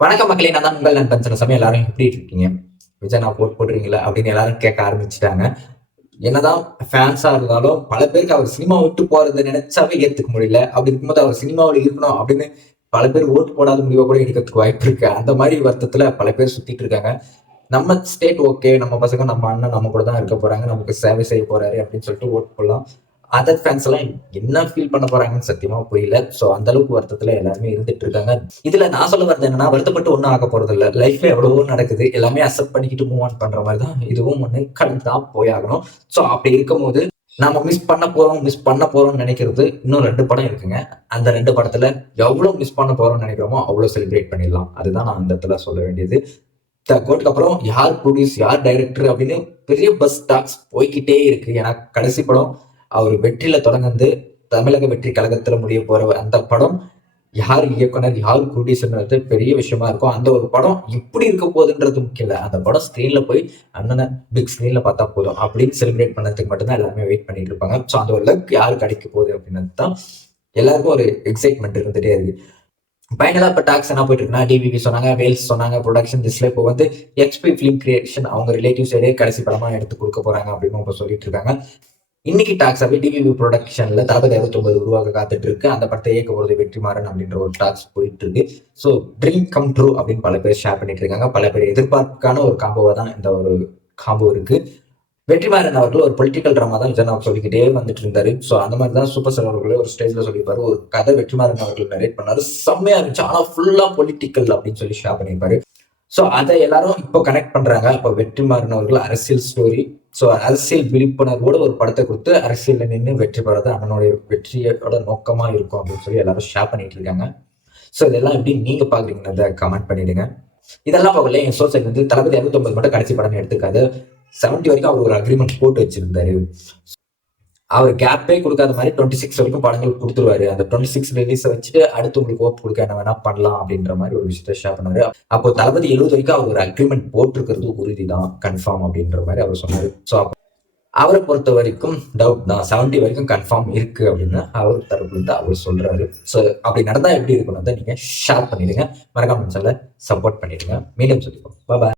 வணக்கம் மக்களே, நான் தான் உங்கள் நண்பன் சில சமயம். எல்லாரும் எப்படி இருக்கீங்க? விஜய் நான் போடுறீங்களா அப்படின்னு எல்லாரும் கேட்க ஆரம்பிச்சுட்டாங்க. என்னதான் ஃபேன்ஸா இருந்தாலும் பல பேருக்கு அவர் சினிமா விட்டு போறதை நினைச்சாவே ஏத்துக்க முடியல. அப்படி இருக்கும்போது அவர் சினிமாவில் இருக்கணும் அப்படின்னு பல பேர் ஓட்டு போடாத முடிவை கூட எடுக்கிறதுக்கு வாய்ப்பு இருக்கு. அந்த மாதிரி வருத்தத்துல பல பேர் சுத்திட்டு இருக்காங்க. நம்ம ஸ்டேட் ஓகே, நம்ம பசங்க நம்ம அண்ணன் நம்ம கூட தான் இருக்க போறாங்க, நமக்கு சேவை செய்ய போறாரு அப்படின்னு சொல்லிட்டு ஓட்டு போடலாம். அதர் ஃபேன்ஸ் எல்லாம் என்ன ஃபீல் பண்ண போறாங்கன்னு சத்தியமா புரியல. சோ அந்த அளவுக்கு வருத்தத்துல எல்லாருமே இருந்துட்டு இருக்காங்க. இதுல நான் சொல்ல வரது என்னன்னா, வருத்தப்பட்டு ஒன்னும் ஆக போறது இல்ல. லைஃப்ல எவ்வளவோ நடக்குது, எல்லாமே அக்செப்ட் பண்ணிக்கிட்டு மூவ் ஆன் பண்ற மாதிரி தான் இதுவும் ஒண்ணு. கடந்து தான் போயாகணும். சோ அப்படி இருக்கும்போது நாம மிஸ் பண்ண போறோம்னு நினைக்கிறது இன்னும் 2 படம் இருக்குங்க. அந்த 2 படத்துல எவ்வளவு மிஸ் பண்ண போறோம்னு நினைக்கிறோமோ அவ்வளவு செலிப்ரேட் பண்ணிடலாம். அதுதான் நான் அந்த இடத்துல சொல்ல வேண்டியது. த கோட்டுக்கு அப்புறம் யார் ப்ரொடியூஸ், யார் டைரக்டர் அப்படின்னு பெரிய பஸ் டாக்ஸ் போய்க்கிட்டே இருக்கு. ஏன்னா கடைசி படம் அவர் வெற்றியில தொடர்ந்து தமிழக வெற்றி கழகத்துல முடிய போற அந்த படம் யார் இயக்குனர், யார் ப்ரொடியூசர்ன்றது பெரிய விஷயமா இருக்கும். அந்த ஒரு படம் எப்படி இருக்க போகுதுன்றது முக்கியம் இல்ல. அந்த படம் ஸ்கிரீன்ல போய் அண்ணனை பிக் ஸ்கிரீன்ல பார்த்தா போதும் அப்படின்னு செலிப்ரேட் பண்ணதுக்கு மட்டும்தான் எல்லாருமே வெயிட் பண்ணிட்டு இருப்பாங்க. ஸோ அந்த ஒரு லக் யாரு கிடைக்க போகுது அப்படின்றது தான் எல்லாருக்கும் ஒரு எக்ஸைட்மெண்ட் இருந்துட்டே இருக்கு. ஃபைனலா இப்ப டாக்ஸ் என்ன போயிட்டு இருக்குன்னா, டிவிவி சொன்னாங்க, வேல்ஸ் சொன்னாங்க, ப்ரொடக்ஷன் திஸ்ல இப்போ வந்து எக்ஸ்பி ஃபிலிம் கிரியேஷன் அவங்க ரிலேட்டிவ் சைடே கடைசி படமா எடுத்து கொடுக்க போறாங்க அப்படின்னு இப்ப சொல்லிட்டு இருக்காங்க. இன்னைக்கு டாக்ஸ் அப்படி டிவிவி ப்ரொடக்ஷன்ல தளபதி 69 உருவாக காத்துட்டு இருக்கு. அந்த படத்தை இயக்க போறது வெற்றிமாறன் அப்படின்ற ஒரு டாக்ஸ் போயிட்டு இருக்கு. ஸோ ட்ரீம் கம் ட்ரூ அப்படின்னு பல பேர் ஷேர் பண்ணிட்டு இருக்காங்க. பல பேர் எதிர்பார்ப்புக்கான ஒரு காம்போவா தான் இந்த ஒரு காம்போ இருக்கு. வெற்றிமாறன் அவர்கள் ஒரு பொலிட்டிக்கல் ட்ராமா தான் விஜய் சொல்லிக்கிட்டே வந்துட்டு இருந்தாரு. ஸோ அந்த மாதிரி தான் சூப்பர் ஸ்டார் அவர்களே ஒரு ஸ்டேஜ்ல சொல்லியிருப்பாரு. ஒரு கதை வெற்றிமாறன் அவர்கள் நரேட் பண்ணாரு, செம்மையா இருந்துச்சு. ஆனா ஃபுல்லா பொலிட்டிக்கல் அப்படின்னு சொல்லி ஷேர் பண்ணியிருப்பாரு. ஸோ அதை எல்லாரும் இப்போ கனெக்ட் பண்றாங்க. இப்போ வெற்றிமாறன் அவர்கள் அரசியல் ஸ்டோரி, ஸோ அரசியல் விழிப்புணர்வோட ஒரு படத்தை கொடுத்து அரசியல் நின்று வெற்றி பெறது அவனுடைய வெற்றியோட நோக்கமா இருக்கும் அப்படின்னு சொல்லி எல்லாரும் ஷேர் பண்ணிட்டு இருக்காங்க. ஸோ இதெல்லாம் எப்படி நீங்க பாக்குறீங்கன்னு கமெண்ட் பண்ணிடுங்க. இதெல்லாம் போகல என் சோசைட்டி வந்து தளபதி 69 மட்டும் கடைசி படம் எடுத்துக்காது. 70 வரைக்கும் அவர் ஒரு அக்ரிமெண்ட் போட்டு வச்சிருந்தாரு. அவர் கேப்பே கொடுக்காத மாதிரி 26 வரைக்கும் படங்கள் கொடுத்துருவாரு. அந்த 26 ரிலீஸ வச்சுட்டு அடுத்து உங்களுக்கு ஹோப் கொடுக்க என்ன வேணா பண்ணலாம் அப்படின்ற மாதிரி ஒரு விஷயத்த ஷேர் பண்ணாரு. அப்போ தளபதி 70 வரைக்கும் அவர் ஒரு அக்ரிமெண்ட் போட்டிருக்கிறது உறுதிதான், கன்ஃபார்ம் அப்படின்ற மாதிரி அவர் சொன்னாரு. ஸோ அவரை பொறுத்த வரைக்கும் டவுட் தான், 70 வரைக்கும் கன்ஃபார்ம் இருக்கு அப்படின்னு அவர் தரப்புல இருந்து அவர் சொல்றாரு. ஸோ அப்படி நடந்தா எப்படி இருக்கணும் நீங்க ஷேர் பண்ணிடுங்க. மறக்காம சப்போர்ட் பண்ணிடுங்க. மீண்டும் சொல்லிப்போம். பாய்.